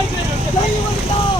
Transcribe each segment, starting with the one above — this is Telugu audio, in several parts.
大丈夫でだ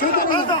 చూద్దాం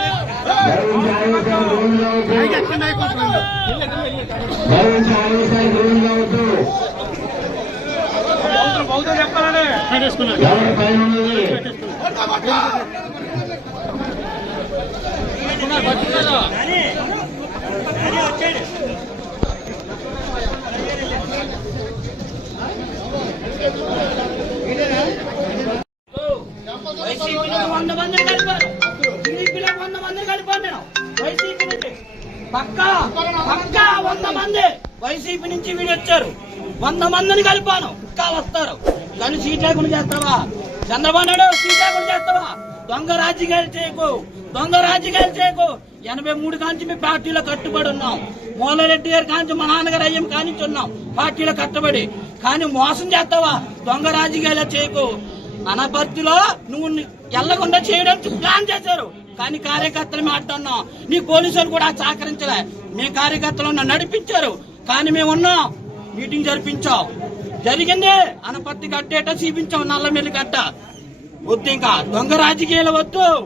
భరించి ఆవేశాలు గురువులు కావద్దు ఎవరి పైన ఉన్నది వంద పక్కా పక్కా వంద మంది వైసీపీ నుంచి వీడు వచ్చారు. వంద మందిని కలిపాను. ఇంకా వస్తారు. కానీ సీట్ లేకుండా చేస్తావా? చంద్రబాబు నాయుడు సీట్ లేకుండా చేస్తావా? దొంగ రాజకీయాలు చేయకు. దొంగ రాజకీయాలు చేయకు. ఎనభై మూడు కాంచి మీ పార్టీలో కట్టుబడి ఉన్నాం. మూలారెడ్డి గారి కాంచి మా నాన్నగారు అయ్యం కానించి ఉన్నాం. పార్టీలో కట్టుబడి. కానీ మోసం చేస్తావా? దొంగ రాజకీయాలు చేయకు. అనపర్తిలో నువ్వు ఎల్లకుండా చేయడానికి ప్లాన్ చేశారు. కానీ కార్యకర్తలు మాట్లాడినాం నీ పోలీసులు కూడా సహకరించలే. మీ కార్యకర్తలు నడిపించారు. కానీ మేము ఉన్నాం. మీటింగ్ జరిపించాం. జరిగింది అనపర్తి కట్టేట చూపించాం నల్లమెల్లి కట్ట వద్దు ఇంకా. దొంగ రాజకీయాలు వద్దు.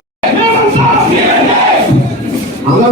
అలా